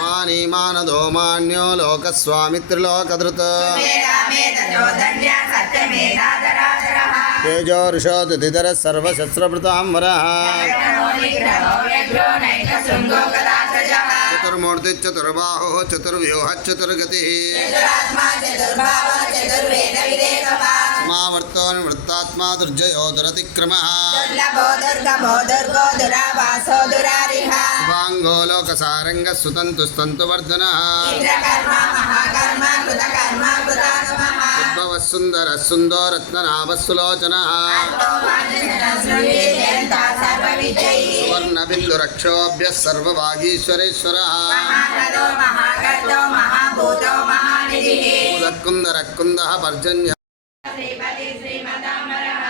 మానీమానదో మాన్యో లోకస్వామిత్రిలోకధృత్ సత్యమేధాధరాధరః తేజోరుషోదిధర సర్వశస్త్రభృతాంబరः చతుర్మూర్తి చతుర్బాహు చతుర్వ్యూహ చతుర్గతి చతురాత్మా చతుర్భావ చతుర్వేద వివేకవాన్ సమావర్తో నివృత్తాత్మా దుర్జయో దురతిక్రమ దుర్లభో దుర్గమో దుర్గో దురావాసో దురారిహ శుభాంగో మహాభూతో మహానిధిః. కుందర కుంద పర్జన్య. శ్రీపతి శ్రీమతాంబరః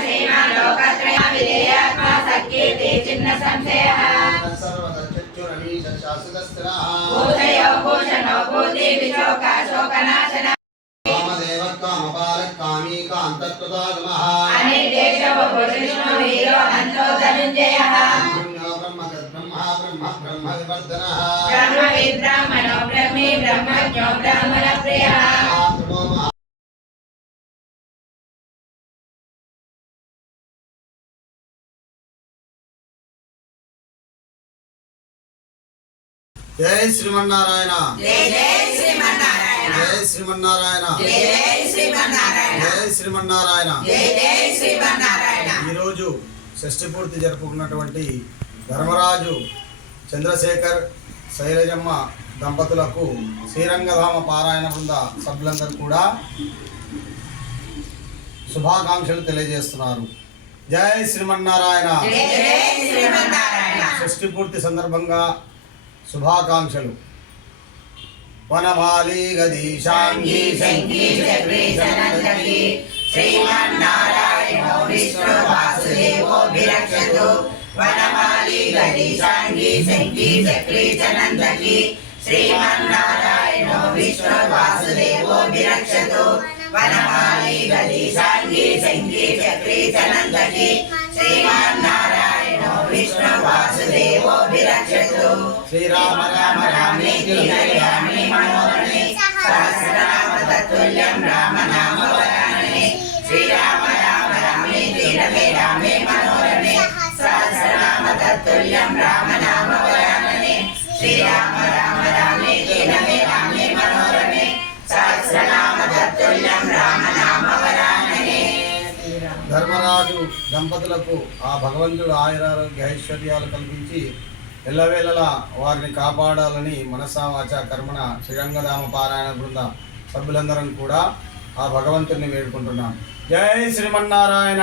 శ్రీమాలోకత్రయ విధేయాత్మా సకీర్తి చిన్న సంశయః. భూషయో భూషణో భూతి విశోక శోకనాశన. అనిర్దేశో భూషిష్ణు వీరో అనంతో ధనుంజయః. బ్రహ్మ విద్రామణో బ్రహ్మి బ్రహ్మజ్ఞో బ్రాహ్మణ ప్రియః జై శ్రీమన్నారాయణ జై జై శ్రీమన్నారాయణ జై శ్రీమన్నారాయణ జై జై శ్రీమన్నారాయణ జై శ్రీమన్నారాయణ జై జై శ్రీమన్నారాయణ ఈరోజు షష్ఠి పూర్తి జరుపుకున్నటువంటి ధర్మరాజు చంద్రశేఖర్ శైలజమ్మ దంపతులకు శ్రీరంగధామ పారాయణ బృంద సభ్యులందరూ కూడా శుభాకాంక్షలు తెలియజేస్తున్నారు. జై శ్రీమన్నారాయణ. షష్ఠి పూర్తి సందర్భంగా శుభాకాంక్షలు. వనమాలి గదీశాంగి శ్రీమన్నారాయణో విష్ణు వాసుదేవో విరక్షతు. వనమాలి గదీశాంగి శంఖీ చక్రీ చనందకి శ్రీమన్నారాయణో విష్ణు వాసుదేవో విరక్షతు. వనమాలి గదీశాంగి శంఖీ చక్రీ చనందకి శ్రీమన్నారాయణో విష్ణు వాసుదేవో విరక్షతు. శ్రీరామ రామ రామేతి హరి మనోరమే. సహస్రనామ తత్తుల్యం రామ తత్తుల్యం వరాననే శ్రీరామ రామ రమే రామే మనోరమే. సహస్రనామ తత్తుల్యం వరాననే ధర్మరాజు దంపతులకు ఆ భగవంతుడు ఆయురారోగ్య ఐశ్వర్యాలు కల్పించి ఎల్లవేళలా వారిని కాపాడాలని మనసా వాచ కర్మణ శ్రీరంగధామ పారాయణ బృంద సభ్యులందరం కూడా ఆ భగవంతుడిని వేడుకుంటున్నాం. జై శ్రీమన్నారాయణ.